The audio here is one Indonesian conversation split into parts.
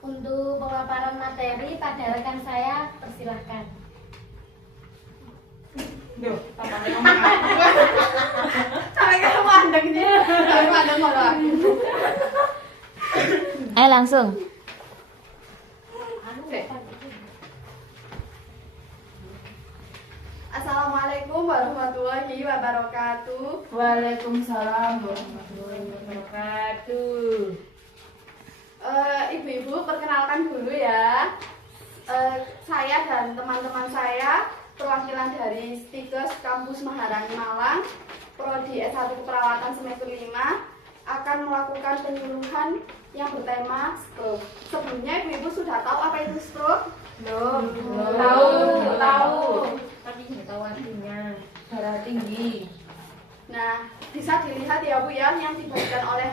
Untuk pemaparan materi pada rekan saya, persilahkan. Duh, papanya ngomong aku. Sampai kamu mandangnya. Sampai mandang malah aku. Ayo langsung. Assalamualaikum warahmatullahi wabarakatuh. Waalaikumsalam warahmatullahi wabarakatuh. Ibu-ibu, perkenalkan dulu ya. Saya dan teman-teman saya perwakilan dari Stikes Kampus Maharani Malang, Prodi S1 Keperawatan semester 5 akan melakukan penyuluhan yang bertema stroke. Sebelumnya ibu-ibu sudah tahu apa itu stroke? Belum. Tahu. Tapi nggak tahu artinya. Darah tinggi. Nah, bisa dilihat ya Bu ya yang dibagikan oleh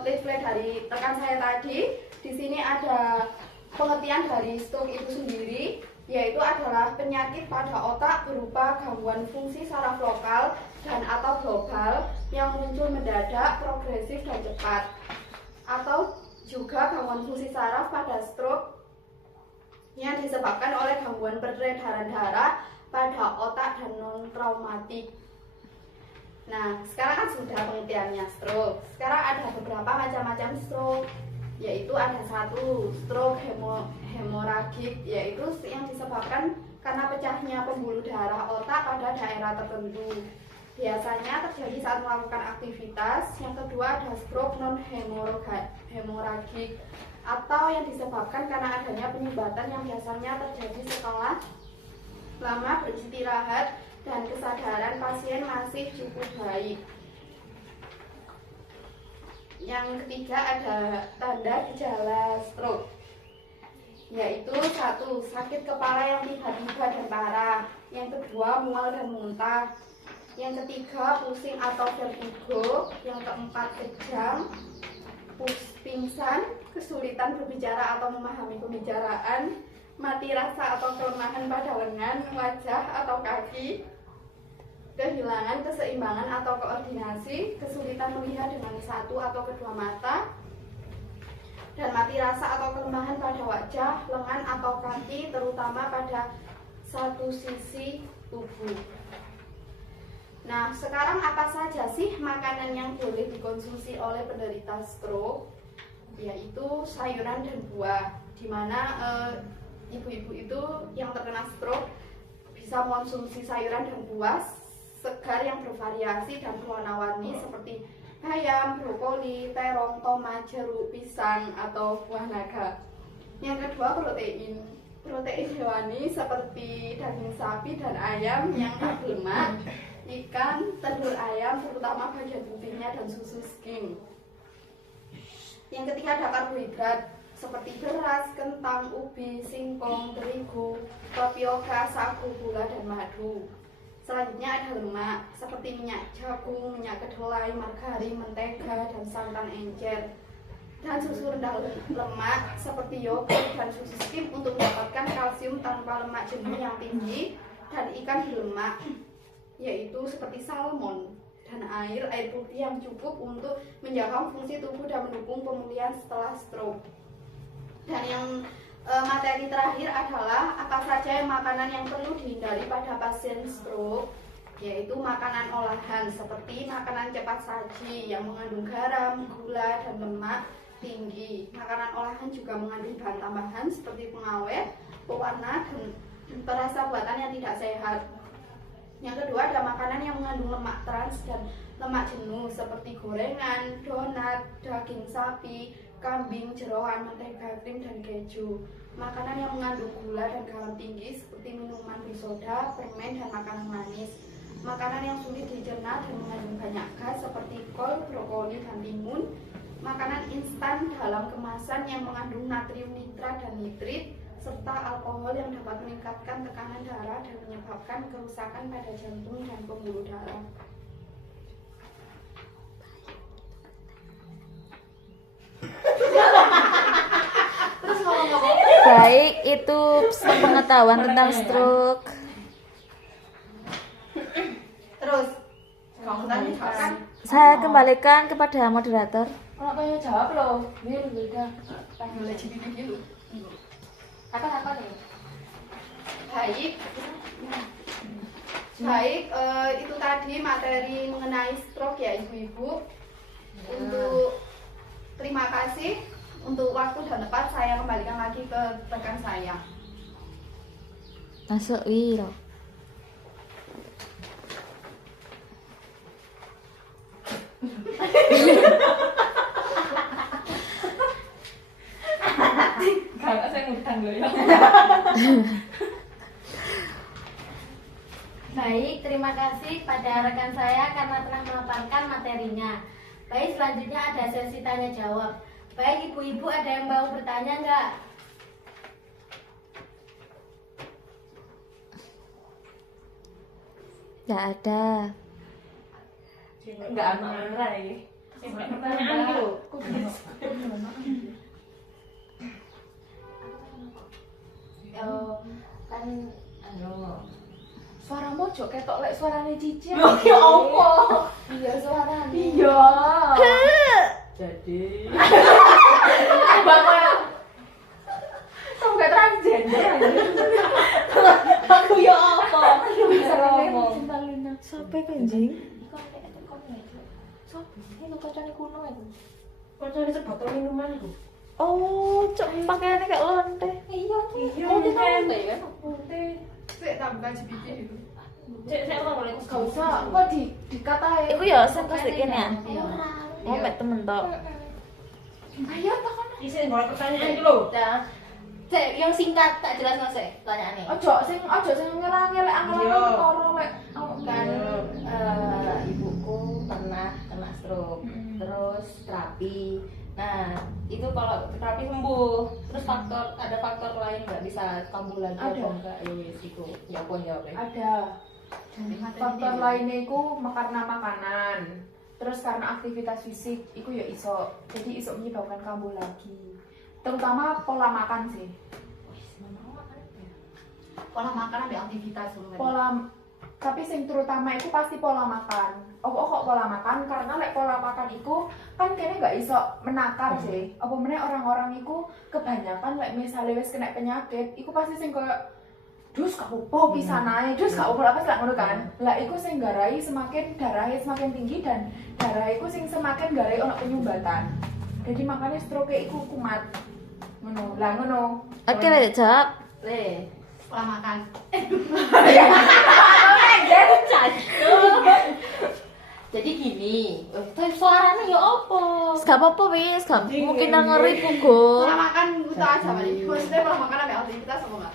leaflet dari rekan saya tadi. Di sini ada pengertian dari stroke itu sendiri, yaitu adalah penyakit pada otak berupa gangguan fungsi saraf lokal dan atau global yang muncul mendadak, progresif dan cepat. Atau juga gangguan fungsi saraf pada stroke yang disebabkan oleh gangguan peredaran darah pada otak dan non-traumatik. Nah, sekarang kan sudah pengertiannya stroke. Sekarang ada beberapa macam-macam stroke, yaitu ada satu stroke hemoragik, yaitu yang disebabkan karena pecahnya pembuluh darah otak pada daerah tertentu. Biasanya terjadi saat melakukan aktivitas. Yang kedua ada stroke non hemoragik atau yang disebabkan karena adanya penyumbatan yang biasanya terjadi setelah lama beristirahat dan kesadaran pasien masih cukup baik. Yang ketiga ada tanda gejala stroke, yaitu satu, sakit kepala yang tiba-tiba dan parah. Yang kedua, mual dan muntah. Yang ketiga, pusing atau vertigo. Yang keempat, kejang, pingsan, kesulitan berbicara atau memahami pembicaraan, mati rasa atau kelemahan pada lengan, wajah atau kaki, kehilangan keseimbangan atau koordinasi, kesulitan melihat dengan satu atau kedua mata, dan mati rasa atau kelemahan pada wajah, lengan atau kaki, terutama pada satu sisi tubuh. Nah, sekarang apa saja sih makanan yang boleh dikonsumsi oleh penderita stroke? Yaitu sayuran dan buah, di mana ibu-ibu itu yang terkena stroke bisa mengonsumsi sayuran dan buah segar yang bervariasi dan berwarna-warni seperti bayam, brokoli, terong, tomat, jeruk, pisang, atau buah naga. Yang kedua, protein hewani seperti daging sapi dan ayam yang tak berlemak, ikan, telur ayam, terutama bagian putihnya, dan susu skim. Yang ketiga ada karbohidrat seperti beras, kentang, ubi, singkong, terigu, tapioka, sagu, gula, dan madu. Selanjutnya ada lemak seperti minyak jagung, minyak kedelai, margarin, mentega, dan santan encer. Dan susu rendah lemak seperti yogurt dan susu skim untuk mendapatkan kalsium tanpa lemak jenuh yang tinggi, dan ikan berlemak yaitu seperti salmon, dan air putih yang cukup untuk menjaga fungsi tubuh dan mendukung pemulihan setelah stroke. Dan yang materi terakhir adalah apa saja makanan yang perlu dihindari pada pasien stroke, yaitu makanan olahan seperti makanan cepat saji yang mengandung garam, gula, dan lemak tinggi. Makanan olahan juga mengandung bahan tambahan seperti pengawet, pewarna, dan perasa buatan yang tidak sehat. Yang kedua ada makanan yang mengandung lemak trans dan lemak jenuh seperti gorengan, donat, daging sapi, kambing, jeroan, mentega, krim, dan keju. Makanan yang mengandung gula dan garam tinggi seperti minuman bersoda, permen, dan makanan manis. Makanan yang sulit dicerna dan mengandung banyak gas seperti kol, brokoli, dan timun. Makanan instan dalam kemasan yang mengandung natrium nitrat dan nitrit, serta alkohol yang dapat meningkatkan tekanan darah dan menyebabkan kerusakan pada jantung dan pembuluh darah. Terus ngomong-ngomong, Baik, itu pengetahuan tentang stroke. terus kamu tadi kan? Saya kembalikan kepada moderator. Kalau tanya jawab loh, Wil, beda. Tanya oleh GPT gitu. Apa nih? Baik. Baik, itu tadi materi mengenai stroke ya ibu-ibu. Untuk terima kasih untuk waktu dan tempat, saya kembalikan lagi ke rekan saya. Masuk Wiro. Kakak saya ngutang loh ya. Baik, terima kasih pada rekan saya karena telah memaparkan materinya. Baik, selanjutnya ada sesi tanya jawab. Baik, ibu-ibu ada yang mau bertanya enggak? Nggak ada. Enggak ada ini. Pertanyaan gitu. Kan Suara mojok ketok lek suarane Cici. Ya apa? Iya suarane. Iya. Jadi kamu gak transgender. Aku ya apa? Bisa ngomong. Sampai kanjing. Ini kocoknya kuno itu. Kocoknya sebotol minuman itu. Oh, cok pakaiannya kayak lonte. Iya, Iya, oh, dia kan. tahu ya? Saya tak buka GPT itu. Saya nggak boleh Gak usah, kok dikatain. Iku ya sing kos iki ya. Iya. Mau mek temen tok. Ayo takon. Isi boleh pertanyaan itu loh. Udah. Cek, yang singkat tak jelas nggak sih pertanyaannya? Ojo sing ngelak-ngelak angel-angel toro lek. Kan ibuku pernah kena stroke, terus terapi. Nah itu kalau terapi sembuh, terus ada faktor lain nggak bisa kambuh lagi Ada. apa enggak? Ya wis iku jawab ya. Ada. Faktor lainnya iku karena makanan. Terus karena aktivitas fisik iku ya iso. Jadi iso menyebabkan kambuh lagi. Terutama pola makan sih. Pola makan ada aktivitas dulu. Tapi sing terutama itu pasti pola makan. Kok pola makan? Karena lek pola makan iku kan kayaknya nggak iso menakar sih. Apa meneh orang-orang iku kebanyakan lek misalnya wis kena penyakit, iku pasti sing koyo dus gak apa bisa naik, dus gak apa sih ngono kan. Lah iku sing garai semakin darahnya semakin tinggi dan darah iku sing semakin garai ono penyumbatan. Jadi makanya stroke iku kumat. Ngono. Lah ngono. Oke, Lek, jawab. Le, pola makan. Jadi gini, suaranya ya apa? Gak apa-apa wis, gak mungkin ngeri pugo. Pola makan itu aja Mari. Maksudnya pola makan ada aktivitas apa enggak?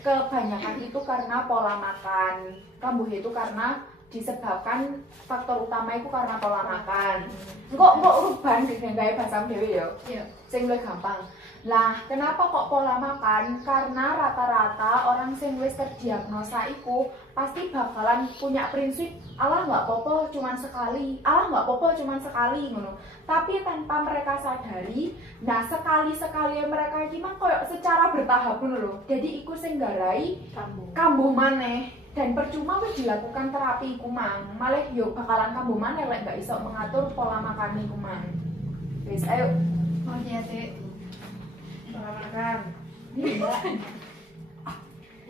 Kebanyakan itu karena pola makan. Kambuh itu karena disebabkan faktor utama itu karena pola makan. Kok ruban gaya bahasa dhewe ya? Iya. Sing luwih gampang. Lah, kenapa kok pola makan? Karena rata-rata orang sing wis terdiagnosa iku pasti bakalan punya prinsip Allah nggak apa-apa cuman sekali, Allah nggak apa-apa cuman sekali ngono. Tapi tanpa mereka sadari, nah sekali-sekali mereka iki mah koyo secara bertahap ngono lho. Jadi iku sing garai kambuh maneh dan percuma wis dilakukan terapi iku mang. Malah yo bakalan kambuh maneh lek nggak iso mengatur pola makan iku mang. Wis ayo. Oh iya, Dek. Pola makan.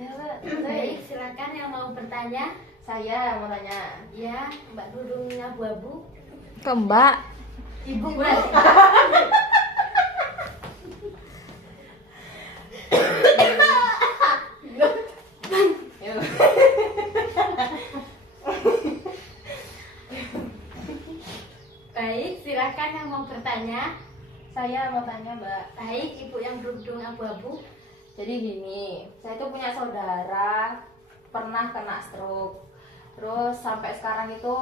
Ya, baik, silakan yang mau bertanya. Saya mau tanya. Ya, Mbak Dudungnya abu-abu. Ke Mbak. Ibu berarti. Baik, silakan yang mau bertanya. Saya mau tanya Mbak. Baik, ibu yang berudung abu-abu. Jadi gini, saya tuh punya saudara pernah kena stroke. Terus sampai sekarang itu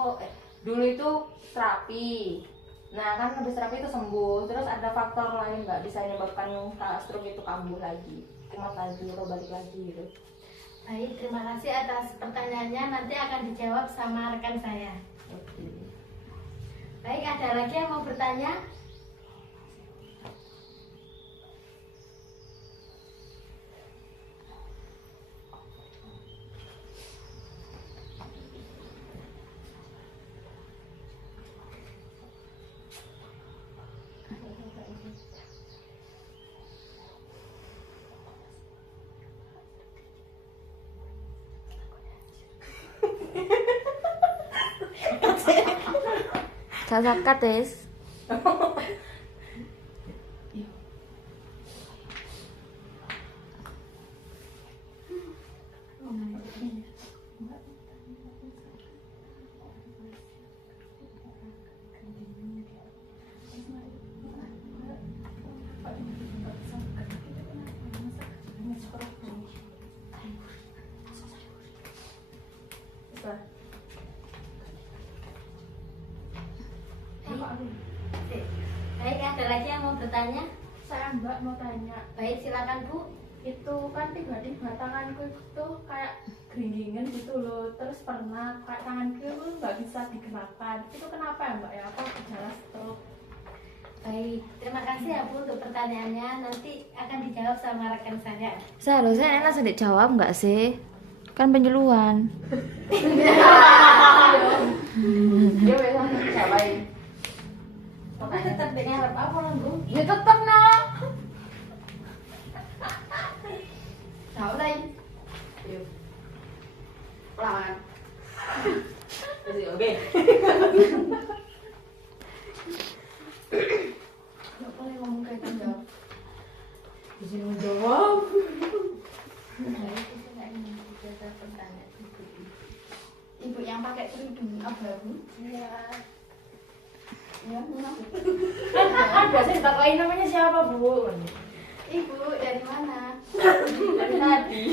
dulu itu terapi. Nah kan habis terapi itu sembuh. Terus ada faktor lain nggak bisa menyebabkan stroke itu kambuh lagi, kumat lagi atau balik lagi gitu? Baik, terima kasih atas pertanyaannya. Nanti akan dijawab sama rekan saya. Oke. Baik, ada lagi yang mau bertanya? Sakat wis. Baik, ada lagi yang mau bertanya? Saya Mbak mau tanya, Baik, silakan Bu. itu kan tiba-tiba tanganku itu kayak geringingan gitu loh, terus pernah kayak tanganku itu nggak bisa digerakkan. Itu kenapa ya Mbak ya? Apa gejala stroke? Baik, terima kasih ya Bu untuk pertanyaannya. Nanti akan dijawab sama rekan saya. Seharusnya enak sedikit jawab nggak sih? Kan penyuluhan. Dia biasa dicapain. Apa tetap ngarep apa lah Bu? Ya tetep no. Tahu lagi. Yuk. Pelan. Oke. Nggak boleh ngomong kayak gitu. Bisa menjawab. Baik, saya ingin menjawab pertanyaan Ibu. Ibu yang pakai kerudung abu-abu. Iya. Ya, memang. Kan biasanya ditakoin namanya siapa, Bu? Ibu dari mana? Dari tadi.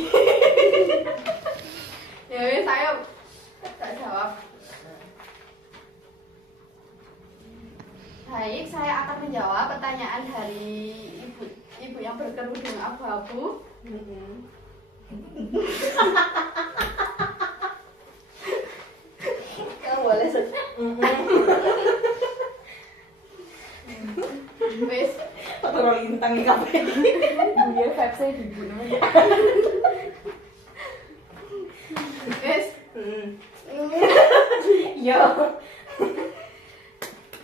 Ya wes, saya tak jawab. Baik, saya akan menjawab pertanyaan dari ibu yang berkerudung abu-abu. Kamu boleh Wes, foto lintang di kafe. Dia vibes-nya dibunuh. wes. Yo.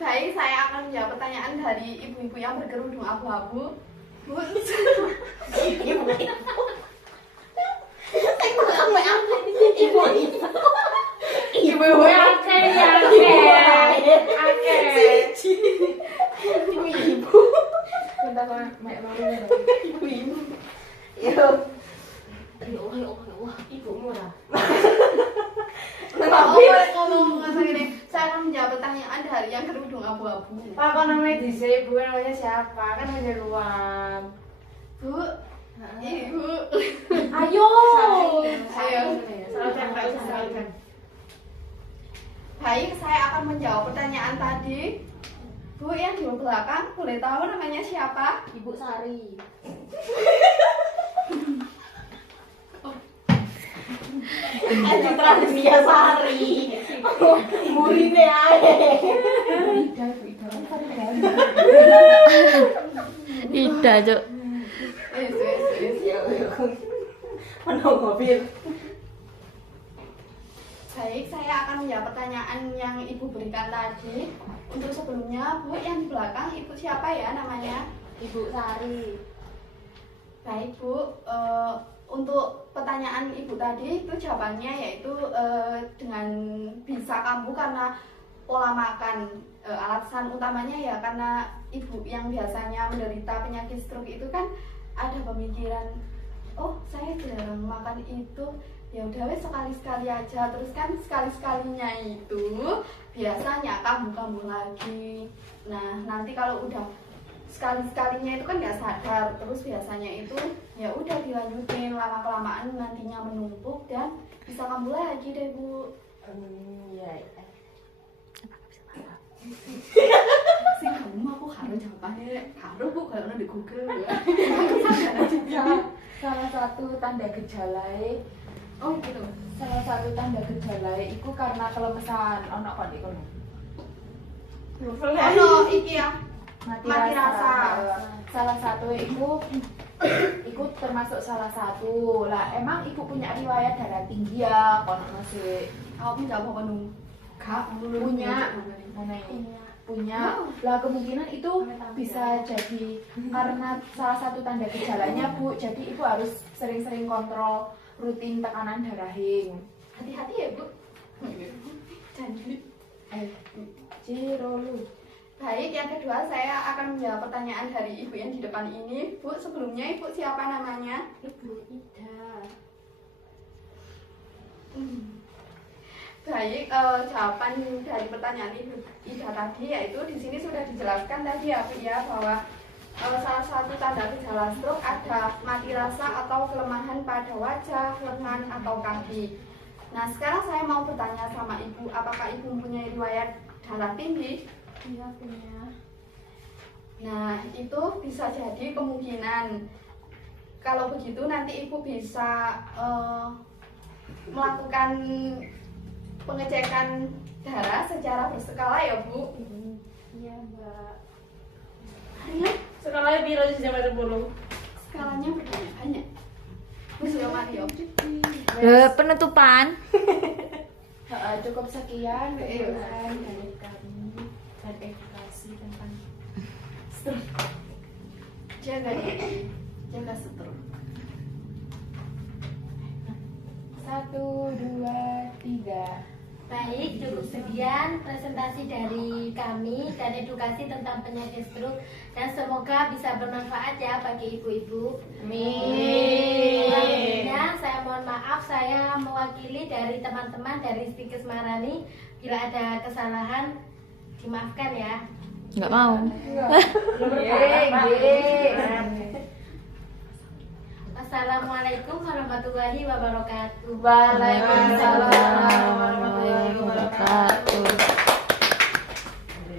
Baik, saya akan menjawab pertanyaan dari ibu-ibu yang berkerudung abu-abu. Bu, Ibu-ibu akeh ya. Ibu-ibu. Minta sama mek mami. Ibu-ibu. Yo. Ibumu lah. ngomong gini, saya akan menjawab pertanyaan dari yang kerudung abu-abu. Apa namanya DJ? Bu namanya siapa? Kan menyeruan. Bu, ibu. Ayo. Ayo. Salam. Baik, saya akan menjawab pertanyaan tadi. Bu, yang di belakang boleh tahu namanya siapa? Ibu Sari. Tradisi Sari. Murine ae. Ida, Cuk. Wes. Menang mobil. Baik, saya akan menjawab pertanyaan yang ibu berikan tadi. Untuk sebelumnya, Bu, yang di belakang ibu siapa ya namanya? Ibu Sari. Baik, Bu. Untuk pertanyaan ibu tadi itu jawabannya yaitu dengan bisa kambuh karena pola makan. Alasan utamanya ya karena ibu yang biasanya menderita penyakit stroke itu kan ada pemikiran, oh saya jarang makan itu, ya udah wes sekali-sekali aja. Terus kan sekali-sekalinya itu biasanya kambuh-kambuh lagi. Nah, nanti kalau udah sekali-sekalinya itu kan nggak sadar, terus biasanya itu ya udah dilanjutin, lama-kelamaan nantinya menumpuk dan bisa kambuh lagi deh, Bu. Iya. Sih kamu aku harus jawabannya harus Bu kalau di Google. Salah satu tanda gejala Oh gitu. salah satu tanda gejala itu karena kelemesan ono kok di kono. Oh no, iki ya. Mati rasa. Salah satu itu termasuk salah satu. Lah emang ibu punya riwayat darah tinggi ya kono masih Kamu jawab apa nu? Gak punya punya lah kemungkinan itu bisa jadi karena salah satu tanda gejalanya Bu, jadi ibu harus sering-sering kontrol rutin tekanan darahing. Hati-hati ya Bu. Janji. Jirolu. Baik, yang kedua saya akan menjawab pertanyaan dari ibu yang di depan ini. Bu, sebelumnya ibu siapa namanya? Ibu Ida. Baik, jawaban dari pertanyaan Ibu Ida tadi yaitu di sini sudah dijelaskan tadi ya Bu ya, bahwa salah satu tanda gejala stroke ada mati rasa atau kelemahan pada wajah, lengan atau kaki. Nah, sekarang saya mau bertanya sama Ibu, apakah Ibu mempunyai riwayat darah tinggi? Iya punya. Nah, itu bisa jadi kemungkinan. Kalau begitu nanti Ibu bisa melakukan pengecekan darah secara berskala ya Bu. Iya Mbak. Hanya Sekolahnya biru sih sampai 10. skalanya banyak. Wis ya Mario. Penutupan. Cukup sekian penjelasan dari kami dan edukasi tentang Jaga diri, jaga stroke. 1, 2, 3. Baik, cukup sekian presentasi dari kami dan edukasi tentang penyakit stroke dan semoga bisa bermanfaat ya bagi ibu-ibu. Amin. Selanjutnya saya mohon maaf, saya mewakili dari teman-teman dari Stikes Marani. Bila ada kesalahan dimaafkan ya. Nggak mau. Assalamualaikum warahmatullahi wabarakatuh. Waalaikumsalam warahmatullahi wabarakatuh.